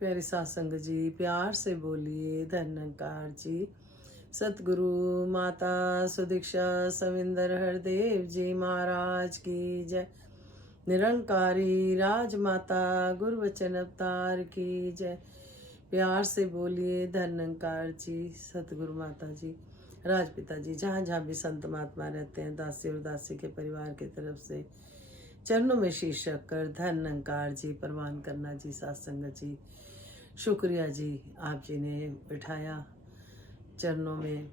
प्यारे सत्संग जी, प्यार से बोलिए धन्यकार जी। सतगुरु माता सुदीक्षा सविंदर हरदेव जी महाराज की जय। निरंकारी राजमाता गुरु वचन अवतार की जय। प्यार से बोलिए धन्यकार जी। सतगुरु माता जी, राजपिता जी, जहाँ जहाँ भी संत महात्मा रहते हैं, दासी और दासी के परिवार की तरफ से चरणों में शीश रखकर धन्यकार जी प्रवान करना जी। सत्संग जी, शुक्रिया जी, आप जी ने बिठाया चरणों में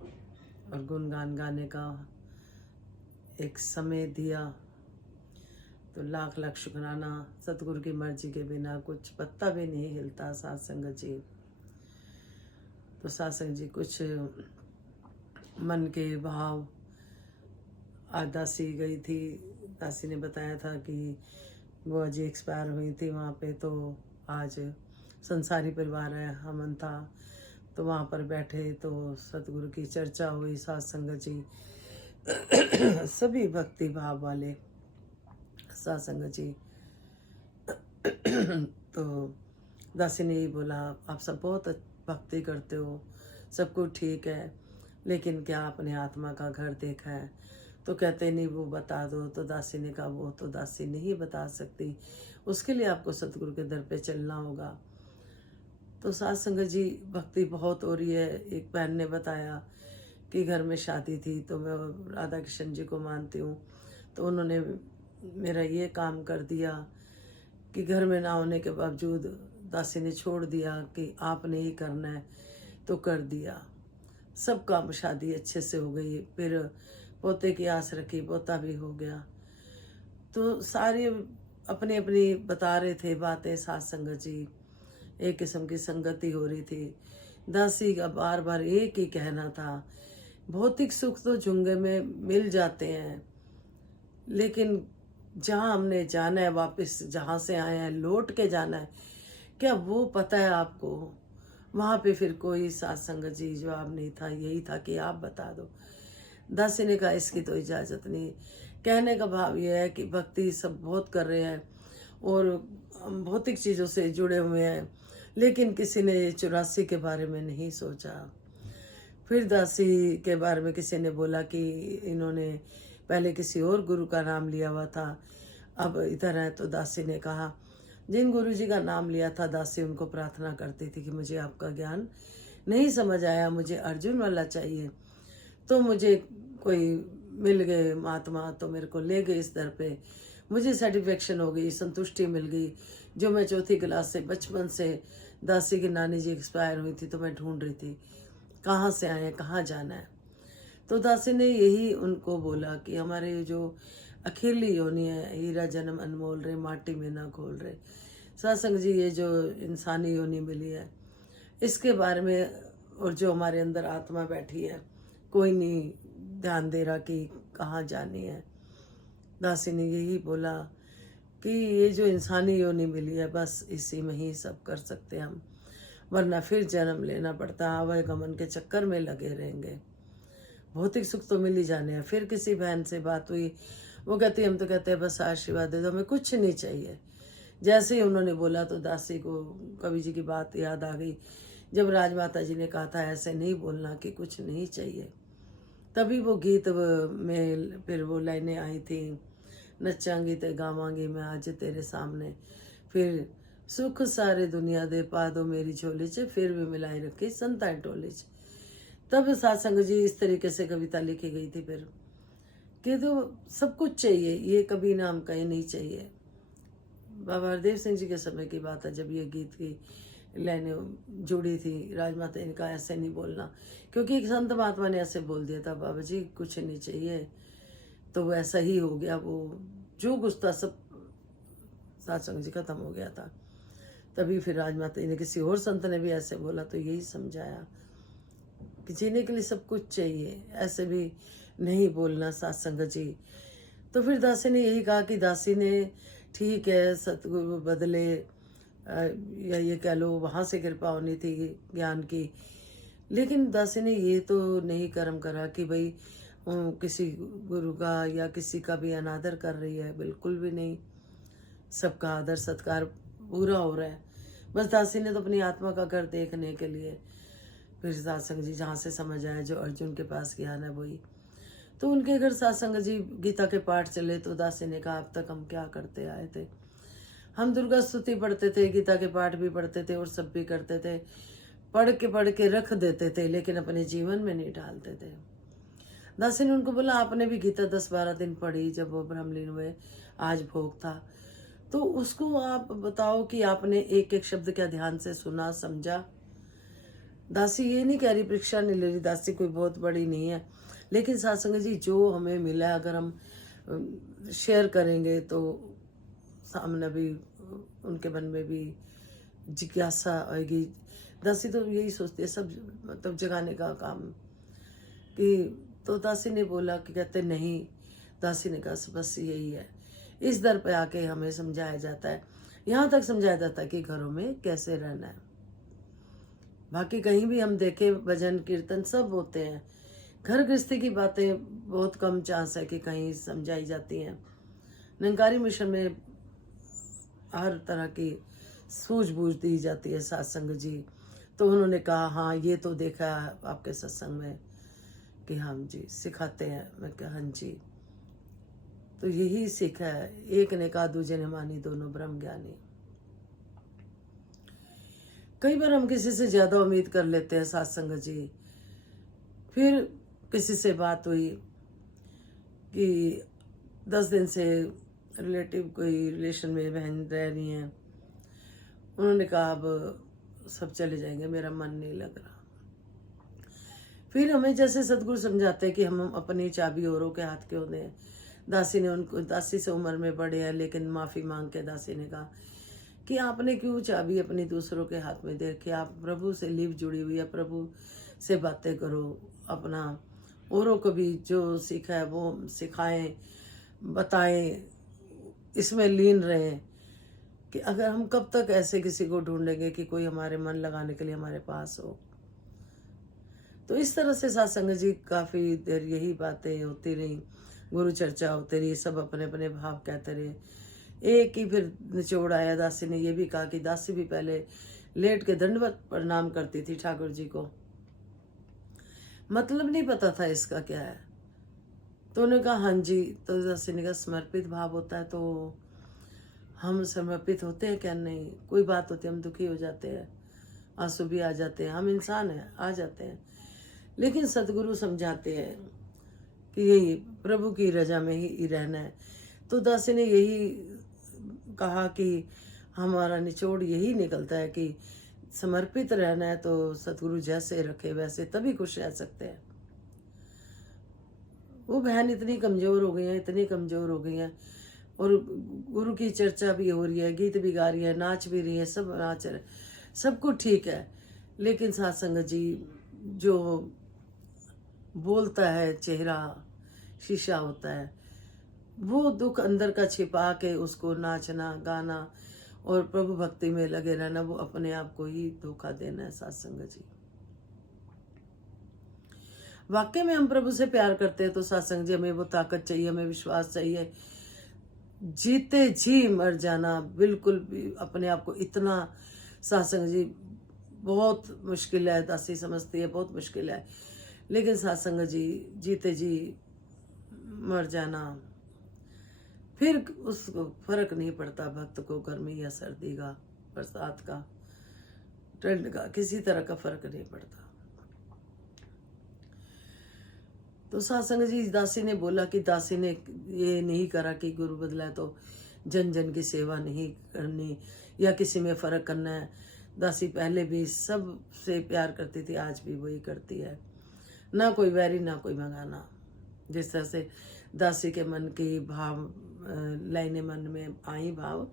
और गुणगान गाने का एक समय दिया, तो लाख लाख शुक्राना। सतगुरु की मर्जी के बिना कुछ पत्ता भी नहीं हिलता। सत्संग जी, तो सत्संग जी, कुछ मन के भाव। आज दासी गई थी, दासी ने बताया था कि बुआ जी एक्सपायर हुई थी वहाँ पे, तो आज संसारी परिवार है हमन था, तो वहाँ पर बैठे तो सतगुरु की चर्चा हुई। सत्संग जी, सभी भक्ति भाव वाले सत्संग जी। तो दासी ने ही बोला, आप सब बहुत भक्ति करते हो, सब कुछ ठीक है, लेकिन क्या अपने आत्मा का घर देखा है? तो कहते नहीं वो बता दो। तो दासी ने कहा वो तो दासी नहीं बता सकती, उसके लिए आपको सतगुरु के दर पे चलना होगा। तो सत्संग जी, भक्ति बहुत हो रही है। एक बहन ने बताया कि घर में शादी थी, तो मैं राधा कृष्ण जी को मानती हूँ, तो उन्होंने मेरा ये काम कर दिया कि घर में ना होने के बावजूद दासी ने छोड़ दिया कि आपने ही करना है, तो कर दिया। सब काम शादी अच्छे से हो गई। फिर पोते की आस रखी, पोता भी हो गया। तो सारे अपनी अपनी बता रहे थे बातें सत्संग जी, एक किस्म की संगति हो रही थी। दासी का बार बार एक ही कहना था, भौतिक सुख तो झुंगे में मिल जाते हैं, लेकिन जहाँ हमने जाना है, वापस जहाँ से आए हैं लौट के जाना है, क्या वो पता है आपको? वहाँ पे फिर कोई सत्संग जी जवाब नहीं था, यही था कि आप बता दो। दासी ने कहा इसकी तो इजाज़त नहीं। कहने का भाव यह है कि भक्ति सब बहुत कर रहे हैं और हम भौतिक चीज़ों से जुड़े हुए हैं, लेकिन किसी ने 84 के बारे में नहीं सोचा। फिर दासी के बारे में किसी ने बोला कि इन्होंने पहले किसी और गुरु का नाम लिया हुआ था, अब इधर है। तो दासी ने कहा जिन गुरु जी का नाम लिया था, दासी उनको प्रार्थना करती थी कि मुझे आपका ज्ञान नहीं समझ आया, मुझे अर्जुन वाला चाहिए। तो मुझे कोई मिल गए महात्मा, तो मेरे को ले गए इस दर पे, मुझे सेटिस्फेक्शन हो गई, संतुष्टि मिल गई। जो मैं चौथी क्लास से बचपन से, दासी की नानी जी एक्सपायर हुई थी, तो मैं ढूंढ रही थी कहाँ से आए, कहाँ जाना है। तो दासी ने यही उनको बोला कि हमारे जो अकेली योनि है, हीरा जन्म अनमोल रे, माटी में ना घोल रे। सत्संग जी, ये जो इंसानी योनि मिली है, इसके बारे में, और जो हमारे अंदर आत्मा बैठी है, कोई नहीं ध्यान दे रहा कि कहाँ जानी है। दासी ने यही बोला कि ये जो इंसानी योनि मिली है, बस इसी में ही सब कर सकते हैं हम, वरना फिर जन्म लेना पड़ता, आवाय गमन के चक्कर में लगे रहेंगे। भौतिक सुख तो मिल ही जाने हैं। फिर किसी बहन से बात हुई, वो कहती हम तो कहते हैं बस आशीर्वाद दे दो, हमें कुछ नहीं चाहिए। जैसे ही उन्होंने बोला तो दासी को कवि जी की बात याद आ गई, जब राजमाता जी ने कहा था ऐसे नहीं बोलना कि कुछ नहीं चाहिए। तभी वो गीत में फिर वो लाइनें आई थी, नचांगी ते गावांगी मैं आज तेरे सामने, फिर सुख सारे दुनिया दे पा दो मेरी झोली च, फिर भी मिलाई रखी संताई टोली च। तब सत्संग जी इस तरीके से कविता लिखी गई थी फिर, कि तो सब कुछ चाहिए, ये कभी नाम कहीं नहीं चाहिए। बाबा हरदेव सिंह जी के समय की बात है, जब ये गीत की लाइनें जुड़ी थी। राजमाता ने कहा ऐसे नहीं बोलना, क्योंकि एक संत महात्मा ने ऐसे बोल दिया था, बाबा जी कुछ नहीं चाहिए, तो वो ऐसा ही हो गया। वो जो कुछ था सब सत्संग जी खत्म हो गया था। तभी फिर राजमाता ने, किसी और संत ने भी ऐसे बोला, तो यही समझाया कि जीने के लिए सब कुछ चाहिए, ऐसे भी नहीं बोलना सत्संग जी। तो फिर दासी ने यही कहा कि दासी ने ठीक है, सतगुरु बदले, या ये कह लो वहाँ से कृपा होनी थी ज्ञान की, लेकिन दासी ने ये तो नहीं कर्म करा कि भाई किसी गुरु का या किसी का भी अनादर कर रही है, बिल्कुल भी नहीं। सबका आदर सत्कार पूरा हो रहा है। बस दासी ने तो अपनी आत्मा का घर देखने के लिए फिर सत्संग जी जहाँ से समझ आया जो अर्जुन के पास ज्ञान है वही, तो उनके घर सत्संग जी गीता के पाठ चले। तो दासी ने कहा अब तक हम क्या करते आए थे, हम दुर्गा स्तुति पढ़ते थे, गीता के पाठ भी पढ़ते थे और सब भी करते थे, पढ़ के रख देते थे, लेकिन अपने जीवन में नहीं डालते थे। दासी ने उनको बोला आपने भी गीता 10-12 दिन पढ़ी जब वो ब्रह्मलीन हुए, आज भोग था, तो उसको आप बताओ कि आपने एक एक शब्द क्या ध्यान से सुना समझा। दासी ये नहीं कह रही, परीक्षा नहीं ले रही, दासी कोई बहुत बड़ी नहीं है, लेकिन सत्संग जी जो हमें मिला अगर हम शेयर करेंगे तो सामने भी उनके मन में भी जिज्ञासा आएगी। दासी तो यही सोचती है सब मतलब जगाने का काम कि, तो दासी ने बोला कि कहते नहीं, दासी ने कहा बस यही है। इस दर पे आके हमें समझाया जाता है, यहाँ तक समझाया जाता है कि घरों में कैसे रहना है। बाकी कहीं भी हम देखें भजन कीर्तन सब होते हैं, घर गृहस्थी की बातें बहुत कम चांस है कि कहीं समझाई जाती हैं। निरंकारी मिशन में हर तरह की सूझबूझ दी जाती है सत्संग जी। तो उन्होंने कहा हाँ ये तो देखा है आपके सत्संग में कि हम जी सिखाते हैं। मैं कहा हाँ जी, तो यही सीखा है, एक ने कहा दूजे ने मानी, दोनों ब्रह्म ज्ञानी। कई बार हम किसी से ज्यादा उम्मीद कर लेते हैं सत्संग जी। फिर किसी से बात हुई कि 10 दिन से रिलेटिव कोई रिलेशन में बहन रह रही हैं, उन्होंने कहा अब सब चले जाएंगे, मेरा मन नहीं लग रहा। फिर हमें जैसे सदगुरु समझाते हैं कि हम अपनी चाबी औरों के हाथ क्यों दें। दासी ने उनको, दासी से उम्र में बड़े हैं लेकिन माफ़ी मांग के दासी ने कहा कि आपने क्यों चाबी अपनी दूसरों के हाथ में दे रखी, आप प्रभु से लीव जुड़ी हुई है, प्रभु से बातें करो, अपना औरों को भी जो सीखा है वो सिखाएं, बताएं, इसमें लीन रहें। कि अगर हम कब तक ऐसे किसी को ढूंढेंगे कि कोई हमारे मन लगाने के लिए हमारे पास हो। तो इस तरह से सत्संग जी काफ़ी देर यही बातें होती रही, गुरु चर्चा होती रही, सब अपने अपने भाव कहते रहे। एक ही फिर निचोड़ आया, दासी ने ये भी कहा कि दासी भी पहले लेट के दंडवत प्रणाम करती थी ठाकुर जी को, मतलब नहीं पता था इसका क्या है। तो उन्होंने कहा हाँ जी। तो दासी ने कहा समर्पित भाव होता है तो हम समर्पित होते हैं क्या? नहीं, कोई बात होती है हम दुखी हो जाते हैं, आंसू भी आ जाते हैं, हम इंसान हैं, आ जाते हैं, लेकिन सदगुरु समझाते हैं कि यही प्रभु की रजा में ही रहना है। तो दासी ने यही कहा कि हमारा निचोड़ यही निकलता है कि समर्पित रहना है, तो सदगुरु जैसे रखे वैसे तभी खुश रह सकते हैं। वो बहन इतनी कमज़ोर हो गई हैं, इतनी कमज़ोर हो गई हैं, और गुरु की चर्चा भी हो रही है, गीत भी गा रही है, नाच भी रही है, सब नाच रहे, सब कुछ ठीक है, लेकिन सत्संग जी जो बोलता है चेहरा शीशा होता है, वो दुख अंदर का छिपा के उसको नाचना गाना और प्रभु भक्ति में लगे रहना, वो अपने आप को ही धोखा देना है सत्संग जी। वाकई में हम प्रभु से प्यार करते हैं तो सत्संग जी हमें वो ताकत चाहिए, हमें विश्वास चाहिए, जीते जी मर जाना बिल्कुल भी अपने आप को इतना, सत्संग जी बहुत मुश्किल है, दासी समझती है बहुत मुश्किल है, लेकिन सत्संग जी जीते जी मर जाना, फिर उसको फर्क नहीं पड़ता भक्त को गर्मी या सर्दी का, बरसात का, ठंड का, किसी तरह का फर्क नहीं पड़ता। तो सत्संग जी दासी ने बोला कि दासी ने ये नहीं करा कि गुरु बदला तो जन जन की सेवा नहीं करनी या किसी में फ़र्क करना है। दासी पहले भी सब से प्यार करती थी, आज भी वही करती है, ना कोई वैरी ना कोई मंगाना। जिस तरह से दासी के मन की भाव लाइनें मन में आई भाव,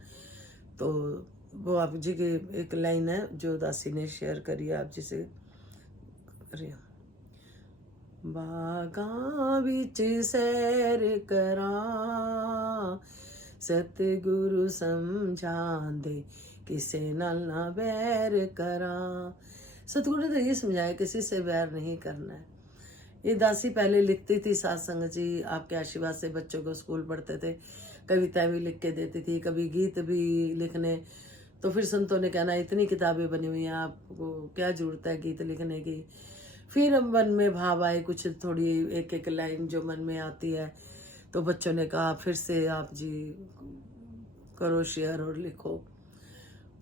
तो वो आप जी की एक लाइन है जो दासी ने शेयर करी है आप जी से करिए। बागा विच सैर करा सतगुरु समझांदे किसे नाल ना बैर करा। सतगुरु ने तो ये समझाया किसी से बैर नहीं करना है। ये दासी पहले लिखती थी सत्संग जी, आपके आशीर्वाद से बच्चों को स्कूल पढ़ते थे, कविता भी लिख के देती थी, कभी गीत भी लिखने, तो फिर संतों ने कहना इतनी किताबें बनी हुई हैं, आपको क्या जरूरत है गीत लिखने की। फिर अब मन में भाव आए कुछ, थोड़ी एक एक लाइन जो मन में आती है, तो बच्चों ने कहा फिर से आप जी करो शेयर और लिखो।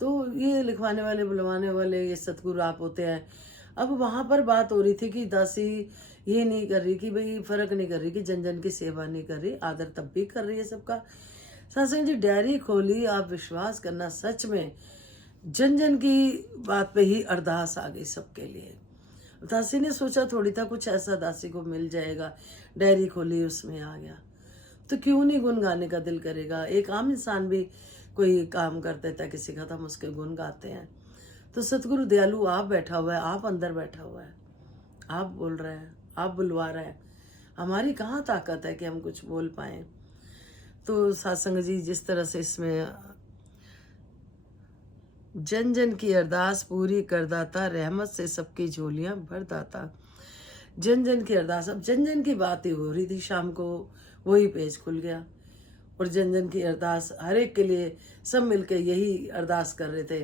तो ये लिखवाने वाले बुलवाने वाले ये सतगुरु आप होते हैं। अब वहाँ पर बात हो रही थी कि दासी ये नहीं कर रही कि भाई फर्क नहीं कर रही कि जन जन की सेवा नहीं कर रही, आदर तब भी कर रही है सबका। सत्संग जी डायरी खोली, आप विश्वास करना सच में जन जन की बात पे ही अरदास आ गई सबके लिए। दासी ने सोचा थोड़ी था कुछ ऐसा दासी को मिल जाएगा, डायरी खोली उसमें आ गया। तो क्यों नहीं गुन गाने का दिल करेगा। एक आम इंसान भी कोई काम कर देता है किसी का, तो हम उसके गुण गाते हैं। तो सतगुरु दयालु आप बैठा हुआ है, आप अंदर बैठा हुआ है, आप बोल रहे हैं, आप बुलवा रहे हैं। हमारी कहाँ ताकत है कि हम कुछ बोल पाए। तो सत्संग जी जिस तरह से इसमें जन जन की अरदास पूरी कर दाता, रहमत से सबकी झोलियां भर दाता। जन जन की अरदास, अब जन जन की बात ही हो रही थी शाम को, वही पेज खुल गया। और जन जन की अरदास हर एक के लिए, सब मिलके यही अरदास कर रहे थे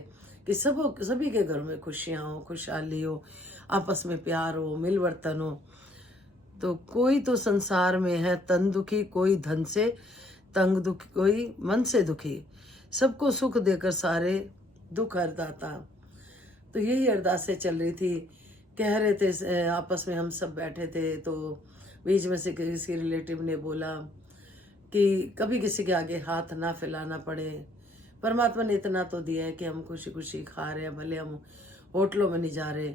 कि सभी के घर में खुशियां हो, खुशहाली हो, आपस में प्यार हो, मिलवर्तन हो। तो कोई तो संसार में है तन दुखी, कोई धन से तंग दुखी, कोई मन से दुखी, सबको सुख देकर सारे दुख हरदाता। तो यही अरदासें चल रही थी। कह रहे थे आपस में, हम सब बैठे थे, तो बीच में से किसी रिलेटिव ने बोला कि कभी किसी के आगे हाथ ना फैलाना पड़े। परमात्मा ने इतना तो दिया है कि हम खुशी खुशी खा रहे हैं, भले हम होटलों में नहीं जा रहे,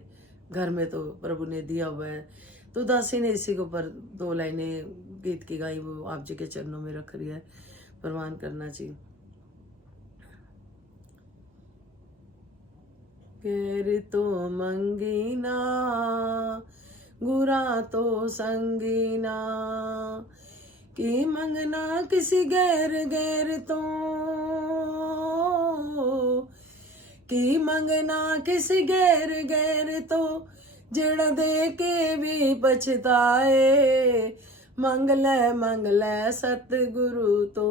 घर में तो प्रभु ने दिया हुआ है। तो दासी ने इसी के ऊपर 2 लाइनें गीत की गाई, वो आप जी के चरणों में रख रही है, प्रवान करना चाहिए। गैर तो मंगीना, गुरा तो संगीना, कि मंगना किसी गैर गैर तो, कि मंगना किसी गैर गैर तो, जेड़ा दे के भी पछताए। मंगलै मंगलै सतगुरु तो,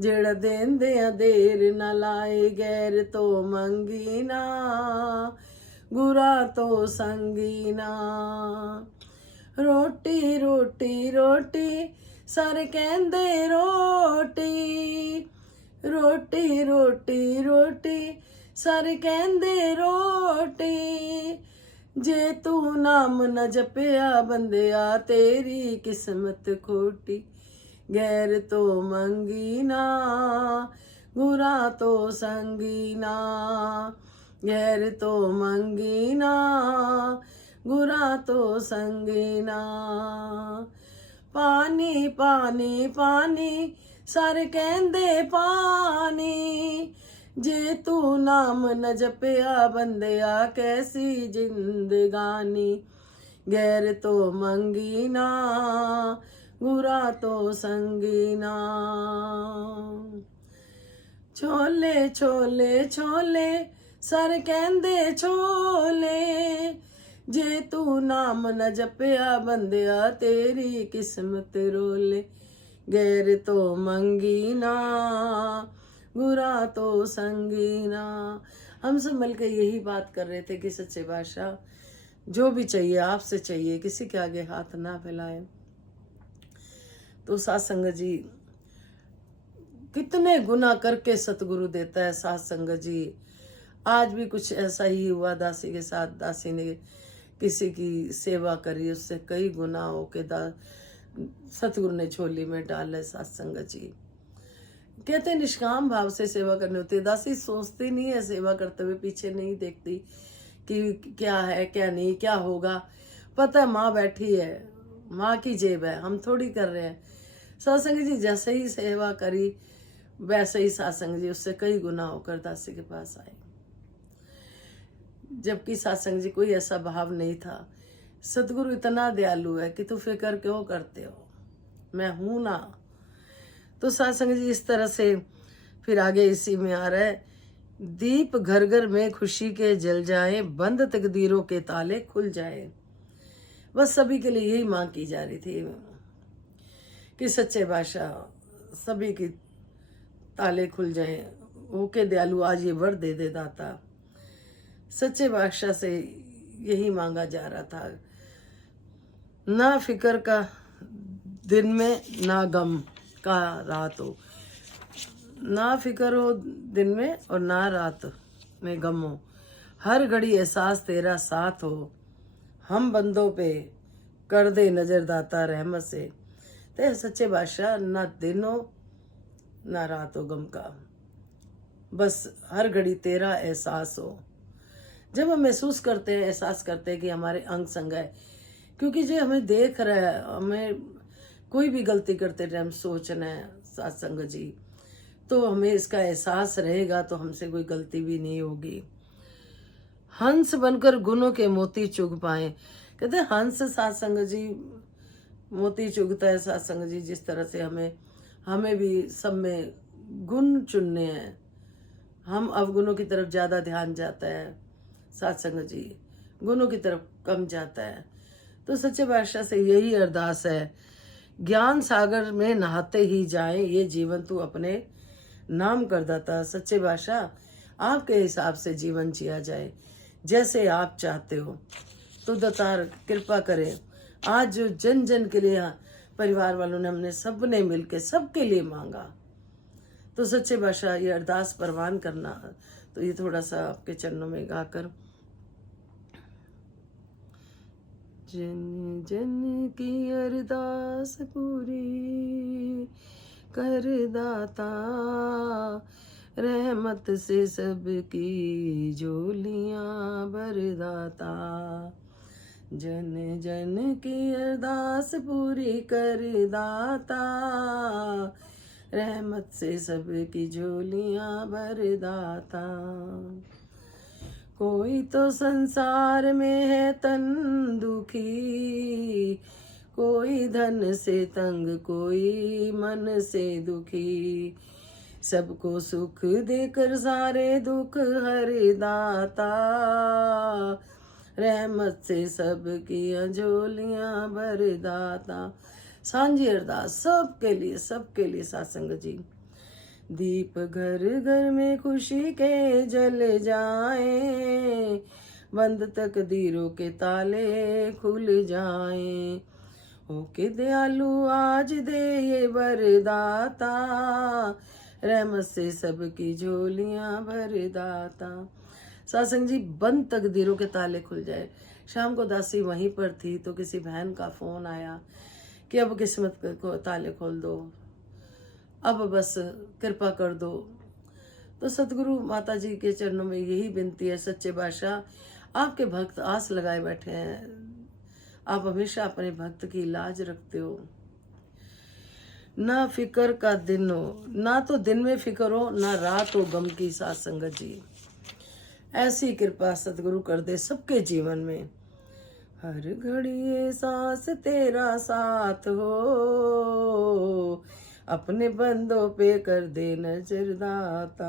जेड़ा देंदे देर न लाए। गैर तो मंगीना, गुरा तो संगीना। रोटी रोटी रोटी सारे कहंदे रोटी, रोटी रोटी रोटी सारे कहंदे रोटी। जे तू नाम न जपिया बंदिया, तेरी किस्मत खोटी। गैर तो मंगीना, गुरा तो संगीना। गैर तो मंगीना, गुरा तो संगीना। पानी पानी पानी सारे कहंदे पानी, जे तू नाम न जपिया बंदिया, कैसी जिंदगानी। गैर तो मंगीना, गुरा तो संगीना। छोले छोले छोले सर कहंदे छोले, जे तू नाम न जपिया बंदिया, तेरी किस्मत रोले। गैर तो मंगीना, गुरा तो संगीना। हम सब मिलकर यही बात कर रहे थे कि सच्चे बादशाह जो भी चाहिए आपसे चाहिए, किसी के आगे हाथ ना फैलाए। तो सत्संग जी कितने गुना करके सतगुरु देता है। सत्संग जी आज भी कुछ ऐसा ही हुआ दासी के साथ। दासी ने किसी की सेवा करी, उससे कई गुना होके सतगुरु ने झोली में डाले। सत्संग जी कहते निष्काम भाव से सेवा करनी होती है। दासी सोचती नहीं है, सेवा करते हुए पीछे नहीं देखती कि क्या है क्या नहीं, क्या होगा। पता है माँ बैठी है, माँ की जेब है, हम थोड़ी कर रहे हैं। सत्संग जी जैसे ही सेवा करी वैसे ही सत्संग जी उससे कई गुना होकर दासी के पास आए। जबकि सत्संग जी कोई ऐसा भाव नहीं था। सतगुरु इतना दयालु है कि तू फिक्र क्यों करते हो, मैं हूं ना। तो सत्संग जी इस तरह से फिर आगे इसी में आ रहा है, दीप घर घर में खुशी के जल जाए, बंद तकदीरों के ताले खुल जाए। बस सभी के लिए यही मांग की जा रही थी कि सच्चे बादशाह सभी की ताले खुल जाए, होके दयालु आज ये वर दे दे दाता। सच्चे बादशाह से यही मांगा जा रहा था, ना फिक्र का दिन में ना गम का रात हो, ना फिक्र हो दिन में और ना रात में गम हो, हर घड़ी एहसास तेरा साथ हो, हम बंदों पे कर दे नजर दाता रहमत से। ते सच्चे बादशाह ना दिन हो ना रात हो गम का, बस हर घड़ी तेरा एहसास हो। जब हम महसूस करते हैं, एहसास करते हैं कि हमारे अंग संग है, क्योंकि जो हमें देख रहा है, हमें कोई भी गलती करते टाइम सोचना है सत्संग जी, तो हमें इसका एहसास रहेगा तो हमसे कोई गलती भी नहीं होगी। हंस बनकर गुनों के मोती चुग पाए, कहते हैं हंस सत्संग जी मोती चुगता है सत्संग जी। जिस तरह से हमें भी सब में गुण चुनने हैं, हम अवगुणों की तरफ ज़्यादा ध्यान जाता है सत्संग जी, गुणों की तरफ कम जाता है। तो सच्चे बादशाह से यही अरदास है, ज्ञान सागर में नहाते ही जाए ये जीवन तू अपने नाम कर दाता। सच्चे बादशाह आपके हिसाब से जीवन जिया जाए, जैसे आप चाहते हो। तो दातार कृपा करें, आज जो जन जन के लिए परिवार वालों ने, हमने सबने मिलके सबके लिए मांगा, तो सच्चे बादशाह ये अरदास परवान करना। तो ये थोड़ा सा आपके चरणों में गाकर, जन जन की अरदास पूरी कर दाता, रहमत से सबकी झोलियां भर दाता। जन जन की अरदास पूरी कर दाता, रहमत से सबकी झोलियां भर दाता। कोई तो संसार में है तन दुखी, कोई धन से तंग कोई मन से दुखी, सबको सुख देकर सारे दुख हर दाता, रहमत से सबकी झोलियां भर दाता। सांझी अरदास सबके लिए सत्संग जी। दीप घर घर में खुशी के जल जाए, बंद तकदीरों के ताले खुल जाए, होके दयालु आज दे ये वरदाता, रहमत से सबकी झोलियां भर दाता। सत्संग जी, बंद तकदीरों के ताले खुल जाए। शाम को दासी वहीं पर थी तो किसी बहन का फोन आया कि अब किस्मत को ताले खोल दो, अब बस कृपा कर दो। तो सतगुरु माता जी के चरणों में यही विनती है, सच्चे बादशाह आपके भक्त आस लगाए बैठे हैं, आप हमेशा अपने भक्त की लाज रखते हो। ना फिक्र का दिन हो, ना तो दिन में फिक्र हो ना रात हो गम की। साथ संगत जी, ऐसी कृपा सतगुरु कर दे सबके जीवन में। हर घड़ी सांस तेरा साथ हो, अपने बंदों पे कर दे नजर दाता।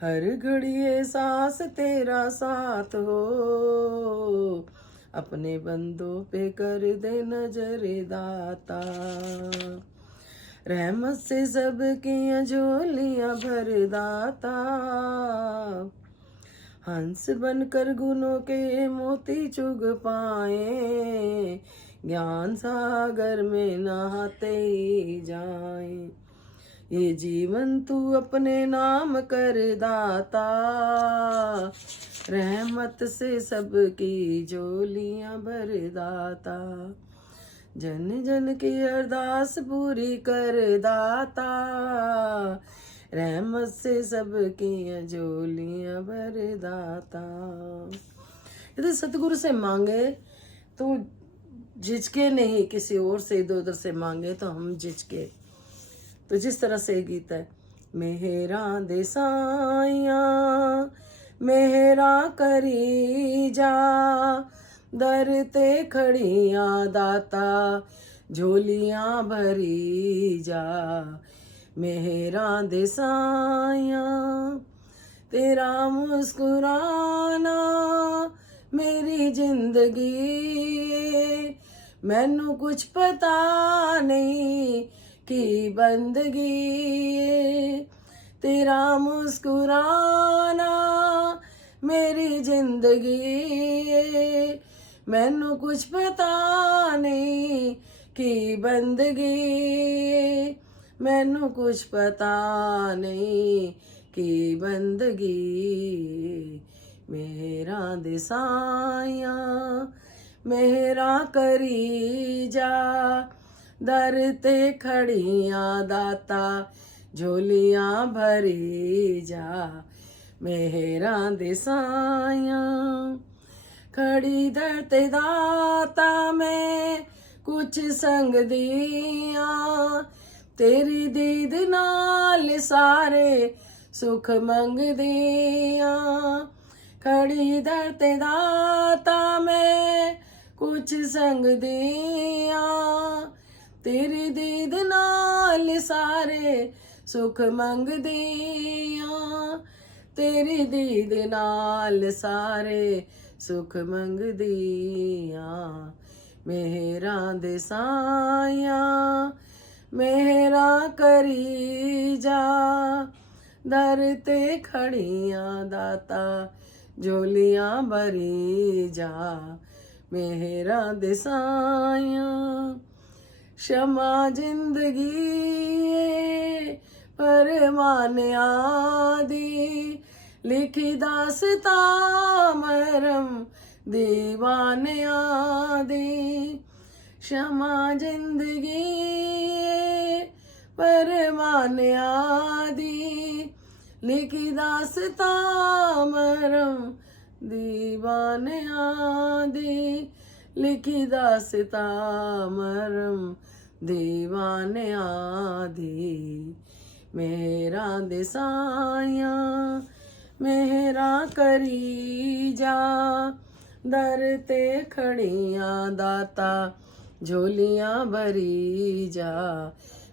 हर घड़ी सांस तेरा साथ हो, अपने बंदों पे कर दे नजर दाता। रहमत से सबकी झोलियां भर दाता, हंस बनकर गुनों के मोती चुग पाए, ज्ञान सागर में नहाते ही जाए, ये जीवन तू अपने नाम कर दाता, रहमत से सबकी झोलियां भर दाता। जन जन की अरदास पूरी कर दाता, रहमत से सबकी झोलियां भर दाता। यदि सतगुरु से मांगे तो झिझके नहीं, किसी और से इधर उधर से मांगे तो हम झिझके। तो जिस तरह से गीत है, मेहरा दे साइया मेहरा करी जा, दर ते खड़ियां दाता झोलियां भरी जा। मेहरा दे साइया तेरा मुस्कुराना मेरी जिंदगी, मैनू कुछ पता नहीं की बंदगी, तेरा मुस्कुराना मेरी जिंदगी, मैनू कुछ पता नहीं की बंदगी, मैनू कुछ पता नहीं की बंदगी, मेरा दिसाया मेरा करी जा, दर ते खड़ियां दाता झोलियां भरी जा, मेरा दिसाया खड़ी दर ते दाता मैं कुछ संग दिया, तेरी दीद नाल सारे सुख मंग दिया, खड़ी दर ते दाता मैं कुछ संग दिया, तेरी दीद नाल सारे सुख मंग दिया, तेरी दीद नाल सारे सुख मंग दिया, मेरा दिसाया मेरा करी जा, दर ते खड़ियां दाता झोलियां भरी जा, मेरा दिसाया, क्षमा जिंदगी परमाने आदि, लिखी दासता मरम दीवाने आदि, क्षमा जिंदगी परमाने आदि, लिखी दासता मरम दीवाने आदि, लिखी दासता मरम दीवाने आदि, मेरा दिसाया मेरा करी जा, दर ते खड़ियां दाता झोलियां भरी जा,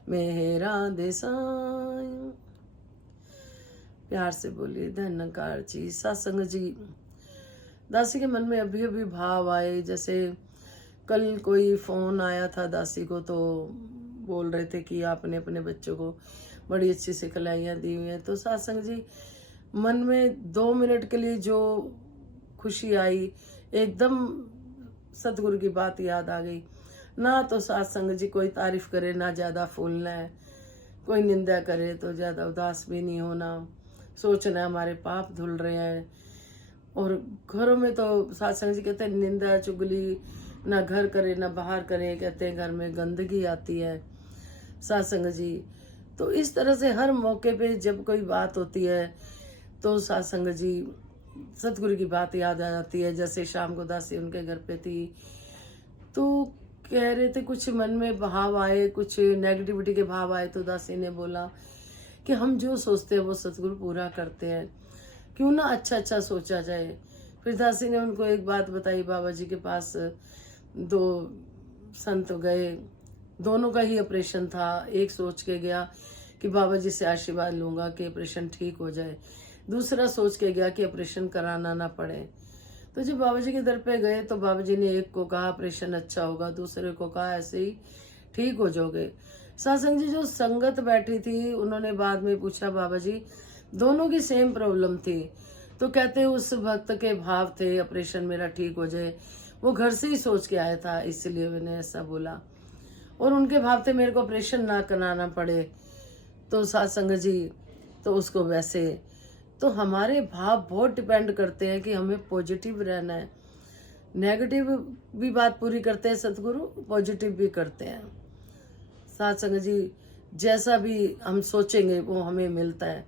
मेरा दिसाया। प्यार से बोलिए धन्यकार जी। सत्संग जी, दासी के मन में अभी अभी भाव आए, जैसे कल कोई फ़ोन आया था दासी को, तो बोल रहे थे कि आपने अपने बच्चों को बड़ी अच्छी सिखलाइयाँ दी हुई हैं। तो सत्संग जी, मन में 2 मिनट के लिए जो खुशी आई, एकदम सतगुरु की बात याद आ गई। ना तो सत्संग जी कोई तारीफ करे ना ज़्यादा फूलना है, कोई निंदा करे तो ज़्यादा उदास भी नहीं होना, सोचना हमारे पाप धुल रहे हैं। और घरों में तो सत्संग जी कहते हैं निंदा चुगली ना घर करे ना बाहर करे, कहते हैं घर में गंदगी आती है। सत्संग जी, तो इस तरह से हर मौके पे जब कोई बात होती है तो सत्संग जी सतगुरु की बात याद आ जाती है। जैसे शाम को दासी उनके घर पे थी, तो कह रहे थे कुछ मन में भाव आए, कुछ नेगेटिविटी के भाव आए, तो दासी ने बोला कि हम जो सोचते हैं वो सतगुरु पूरा करते हैं, क्यों ना अच्छा अच्छा सोचा जाए। फिर दासी ने उनको एक बात बताई, बाबा जी के पास 2 संत गए, दोनों का ही ऑपरेशन था। एक सोच के गया कि बाबा जी से आशीर्वाद लूंगा कि ऑपरेशन ठीक हो जाए, दूसरा सोच के गया कि ऑपरेशन कराना ना पड़े। तो जब बाबा जी के दर पे गए तो बाबा जी ने एक को कहा ऑपरेशन अच्छा होगा, दूसरे को कहा ऐसे ही ठीक हो जाओगे। सत्संग जी, जो संगत बैठी थी उन्होंने बाद में पूछा, बाबा जी दोनों की सेम प्रॉब्लम थी, तो कहते उस भक्त के भाव थे ऑपरेशन मेरा ठीक हो जाए, वो घर से ही सोच के आया था, इसलिए मैंने ऐसा बोला, और उनके भाव थे मेरे को ऑपरेशन ना कराना पड़े। तो सत्संग जी, तो उसको वैसे, तो हमारे भाव बहुत डिपेंड करते हैं कि हमें पॉजिटिव रहना है। नेगेटिव भी बात पूरी करते हैं सतगुरु, पॉजिटिव भी करते हैं। सत्संग जी, जैसा भी हम सोचेंगे वो हमें मिलता है,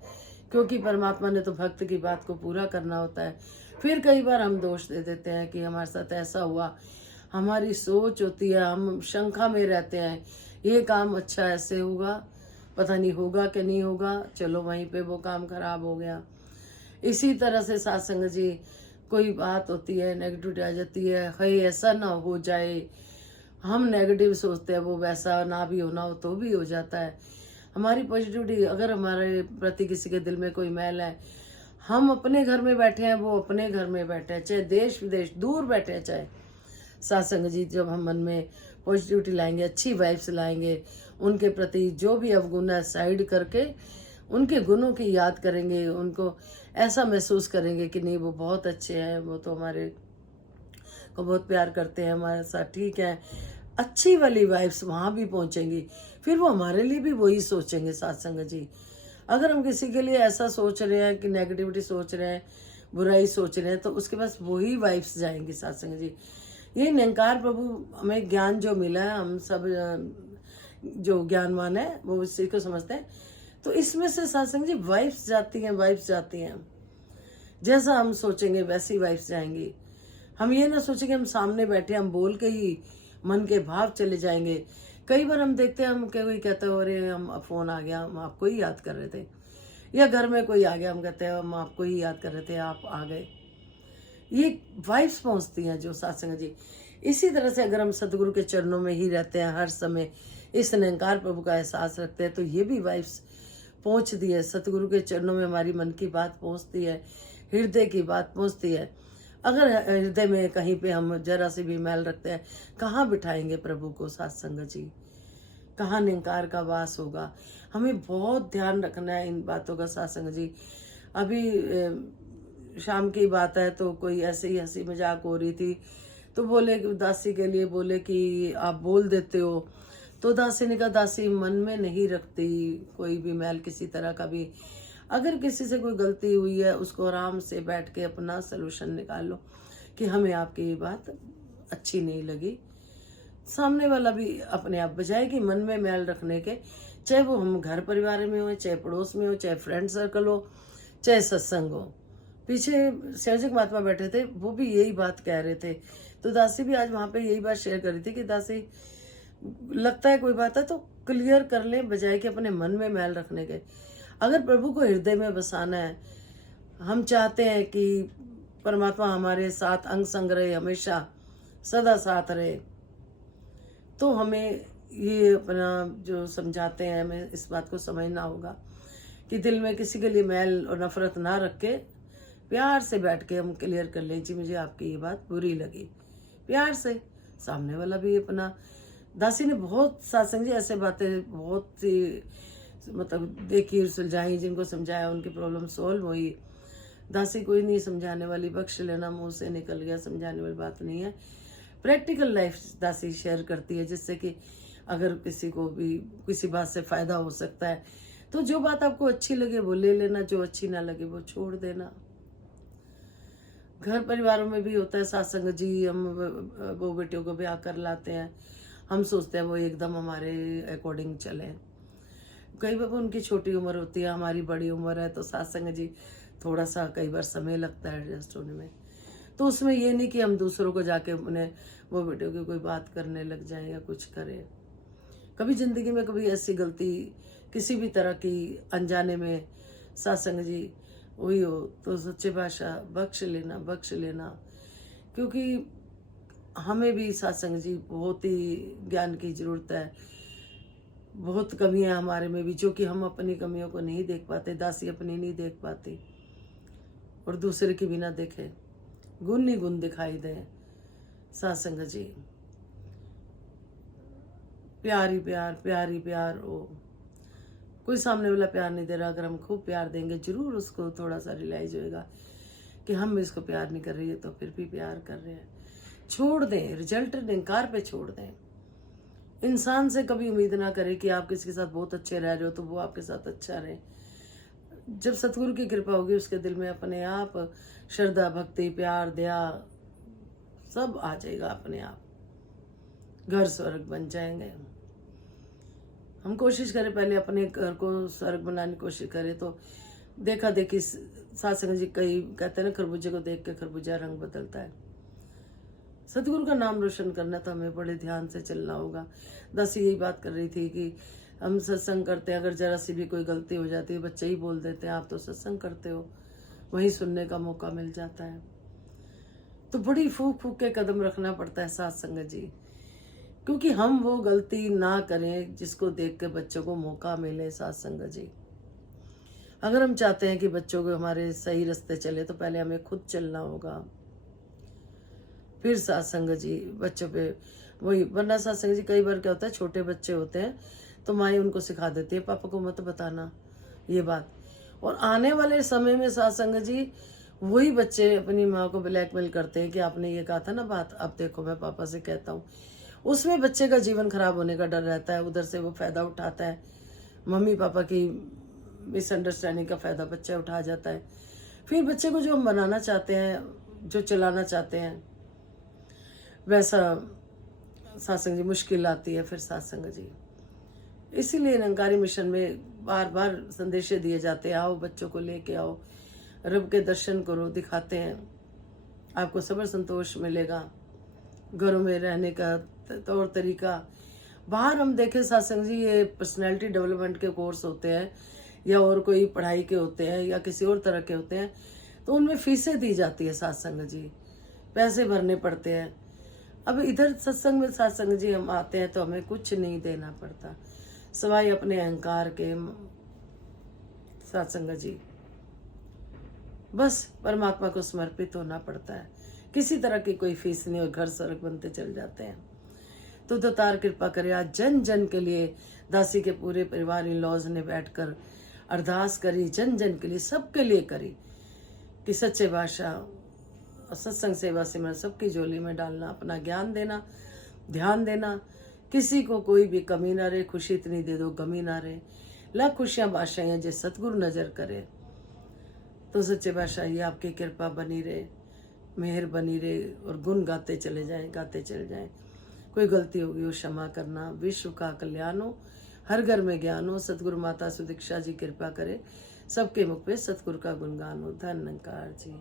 क्योंकि परमात्मा ने तो भक्त की बात को पूरा करना होता है। फिर कई बार हम दोष दे देते हैं कि हमारे साथ ऐसा हुआ, हमारी सोच होती है, हम शंका में रहते हैं, ये काम अच्छा ऐसे होगा, पता नहीं होगा कि नहीं होगा, चलो वहीं पे वो काम खराब हो गया। इसी तरह से सत्संग जी, कोई बात होती है नेगेटिविटी आ जाती है, है ऐसा ना हो जाए, हम नेगेटिव सोचते हैं, वो वैसा ना भी होना हो तो भी हो जाता है। हमारी पॉजिटिविटी, अगर हमारे प्रति किसी के दिल में कोई मैल है, हम अपने घर में बैठे हैं, वो अपने घर में बैठे हैं, चाहे देश विदेश दूर बैठे हैं, चाहे सत्संग जी, जब हम मन में पॉजिटिविटी लाएंगे, अच्छी वाइब्स लाएंगे, उनके प्रति जो भी अवगुण है साइड करके उनके गुणों की याद करेंगे, उनको ऐसा महसूस करेंगे कि नहीं वो बहुत अच्छे हैं, वो तो हमारे को बहुत प्यार करते हैं, हमारे साथ ठीक है। अच्छी वाली वाइब्स वहाँ भी पहुँचेंगी, फिर वो हमारे लिए भी वही सोचेंगे सत्संग जी। अगर हम किसी के लिए ऐसा सोच रहे हैं कि नेगेटिविटी सोच रहे हैं, बुराई सोच रहे हैं, तो उसके पास वही वाइब्स जाएंगी सत्संग जी। ये निरंकार प्रभु हमें ज्ञान जो मिला है, हम सब जो ज्ञानवान है वो इसी को समझते हैं, तो इसमें से सत्संग जी वाइब्स जाती हैं, वाइब्स जाती हैं। जैसा हम सोचेंगे वैसी वाइब्स जाएंगी। हम ये ना सोचेंगे हम सामने बैठे हम बोल के ही मन के भाव चले जाएंगे। कई बार हम देखते हैं, हम कोई कहते हैं अरे हम फोन आ गया, हम आपको ही याद कर रहे थे, या घर में कोई आ गया, हम कहते हैं हम आपको ही याद कर रहे थे, आप आ गए। ये वाइब्स पहुंचती हैं जो सत्संग जी। इसी तरह से अगर हम सतगुरु के चरणों में ही रहते हैं, हर समय इस निरंकार प्रभु का एहसास रखते हैं, तो ये भी वाइब्स पहुंचती है। सतगुरु के चरणों में हमारी मन की बात पहुंचती है, हृदय की बात पहुंचती है। अगर हृदय में कहीं पे हम जरा सी भी मैल रखते हैं, कहाँ बिठाएंगे प्रभु को सत्संग जी, कहाँ निरंकार का वास होगा। हमें बहुत ध्यान रखना है इन बातों का सत्संग जी। अभी शाम की बात है, तो कोई ऐसे ही हंसी मजाक हो रही थी, तो बोले दासी के लिए बोले कि आप बोल देते हो, तो दासी ने कहा दासी मन में नहीं रखती कोई भी मैल किसी तरह का भी। अगर किसी से कोई गलती हुई है, उसको आराम से बैठ के अपना सलूशन निकाल लो कि हमें आपकी ये बात अच्छी नहीं लगी। सामने वाला भी अपने आप बजाय कि मन में मैल रखने के, चाहे वो हम घर परिवार में हो, चाहे पड़ोस में हो, चाहे फ्रेंड सर्कल हो, चाहे सत्संग हो। पीछे सहजक महात्मा बैठे थे, वो भी यही बात कह रहे थे, तो दासी भी आज वहां पे यही बात शेयर कर रही थी कि दासी लगता है कोई बात है तो क्लियर कर लें, बजाय कि अपने मन में मैल रखने के। अगर प्रभु को हृदय में बसाना है, हम चाहते हैं कि परमात्मा हमारे साथ अंग संग रहे, हमेशा सदा साथ रहे, तो हमें ये अपना जो समझाते हैं, हमें इस बात को समझना होगा कि दिल में किसी के लिए मैल और नफरत ना रख के प्यार से बैठ के हम क्लियर कर लें, जी मुझे आपकी ये बात बुरी लगी, प्यार से। सामने वाला भी अपना, दासी ने बहुत सत्संग जी ऐसे बातें बहुत सी मतलब देखी, सुलझाई, जिनको समझाया उनकी प्रॉब्लम सॉल्व हुई। दासी कोई नहीं समझाने वाली, बख्श लेना मुंह से निकल गया, समझाने वाली बात नहीं है। प्रैक्टिकल लाइफ दासी शेयर करती है, जिससे कि अगर किसी को भी किसी बात से फायदा हो सकता है, तो जो बात आपको अच्छी लगे वो ले लेना, जो अच्छी ना लगे वो छोड़ देना। घर परिवारों में भी होता है सत्संग जी, हम वो बेटियों को ब्याह कर लाते हैं, हम सोचते हैं वो एकदम हमारे अकॉर्डिंग चले। कई बार उनकी छोटी उम्र होती है, हमारी बड़ी उम्र है, तो सत्संग जी थोड़ा सा कई बार समय लगता है एडजस्ट होने में। तो उसमें ये नहीं कि हम दूसरों को जाके उन्हें वो बेटियों की कोई बात करने लग जाएं या कुछ करें। कभी जिंदगी में कभी ऐसी गलती किसी भी तरह की अनजाने में सत्संग जी हुई हो, तो सच्चे भाषा बख्श लेना, बख्श लेना। क्योंकि हमें भी सत्संग जी बहुत ही ज्ञान की जरूरत है, बहुत कमियां हमारे में भी, जो कि हम अपनी कमियों को नहीं देख पाते, दासी अपनी नहीं देख पाती, और दूसरे की भी ना देखे, गुण ही गुण दिखाई दे। सत्संग जी प्यार ही प्यार, प्यार ही प्यार हो। कोई सामने वाला प्यार नहीं दे रहा, अगर हम खूब प्यार देंगे, जरूर उसको थोड़ा सा रियलाइज होएगा कि हम इसको प्यार नहीं कर रही है, तो फिर भी प्यार कर रहे हैं। छोड़ दें, रिजल्ट निरंकार पे छोड़ दें। इंसान से कभी उम्मीद ना करें कि आप किसी के साथ बहुत अच्छे रह रहे हो तो वो आपके साथ अच्छा रहे। जब सतगुरु की कृपा होगी, उसके दिल में अपने आप श्रद्धा, भक्ति, प्यार, दया सब आ जाएगा अपने आप, घर स्वर्ग बन जाएंगे। हम कोशिश करें, पहले अपने घर को स्वर्ग बनाने की कोशिश करें, तो देखा देखी सत्संग जी कई कहते हैं ना, खरबूजे को देख के खरबूजा रंग बदलता है। सतगुरु का नाम रोशन करना तो हमें बड़े ध्यान से चलना होगा। दासी यही बात कर रही थी कि हम सत्संग करते हैं, अगर जरा सी भी कोई गलती हो जाती है, बच्चे ही बोल देते हैं आप तो सत्संग करते हो, वहीं सुनने का मौका मिल जाता है। तो बड़ी फूक फूक के कदम रखना पड़ता है सत्संग जी, क्योंकि हम वो गलती ना करें जिसको देख के बच्चों को मौका मिले। सत्संग जी, अगर हम चाहते हैं कि बच्चों को हमारे सही रास्ते चले, तो पहले हमें खुद चलना होगा, फिर सत्संग जी बच्चों पे वही। वरना सत्संग जी कई बार क्या होता है, छोटे बच्चे होते हैं तो माँ उनको सिखा देती है पापा को मत बताना ये बात। और आने वाले समय में सत्संग जी वही बच्चे अपनी माँ को ब्लैकमेल करते हैं कि आपने ये कहा था ना बात, अब देखो मैं पापा से कहता हूँ। उसमें बच्चे का जीवन खराब होने का डर रहता है, उधर से वो फायदा उठाता है, मम्मी पापा की मिसअंडरस्टैंडिंग का फायदा बच्चा उठा जाता है। फिर बच्चे को जो हम बनाना चाहते हैं, जो चलाना चाहते हैं, वैसा सत्संग जी मुश्किल आती है फिर सत्संग जी। इसीलिए निरंकारी मिशन में बार बार संदेशे दिए जाते हैं, आओ बच्चों को लेके आओ, रब के दर्शन करो, दिखाते हैं आपको सब्र संतोष मिलेगा, घरों में रहने का तौर तरीका। बाहर हम देखें सत्संग जी ये पर्सनैलिटी डेवलपमेंट के कोर्स होते हैं या और कोई पढ़ाई के होते हैं या किसी और तरह के होते हैं, तो उनमें फीसें दी जाती है सत्संग जी, पैसे भरने पड़ते हैं। अब इधर सत्संग में सत्संग जी हम आते हैं तो हमें कुछ नहीं देना पड़ता, सवाई अपने अहंकार के सत्संग जी। बस परमात्मा को समर्पित होना पड़ता है, किसी तरह की कोई फीस नहीं और घर स्वर्ग बनते चल जाते हैं। तो दातार कृपा करे। आज जन जन के लिए दासी के पूरे परिवार इन लॉज ने बैठकर अरदास करी, जन जन के लिए, सबके लिए करी कि सच्चे बादशाह सत्संग सेवा सिमरन सबकी झोली में डालना, अपना ज्ञान देना, ध्यान देना, किसी को कोई भी कमी ना रहे, खुशी इतनी दे दो गमी ना रहे, लाख खुशियां बादशाहें जो सतगुरु नजर करे। तो सच्चे बादशाह ये आपकी कृपा बनी रहे, मेहर बनी रहे और गुण गाते चले जाएं, गाते चले जाएं। कोई गलती होगी वो क्षमा करना। विश्व का कल्याण हो, हर घर में ज्ञान हो, सतगुरु माता सुदीक्षा जी कृपा करे, सबके मुख पे सतगुरु का गुणगान हो। धन्यकार जी।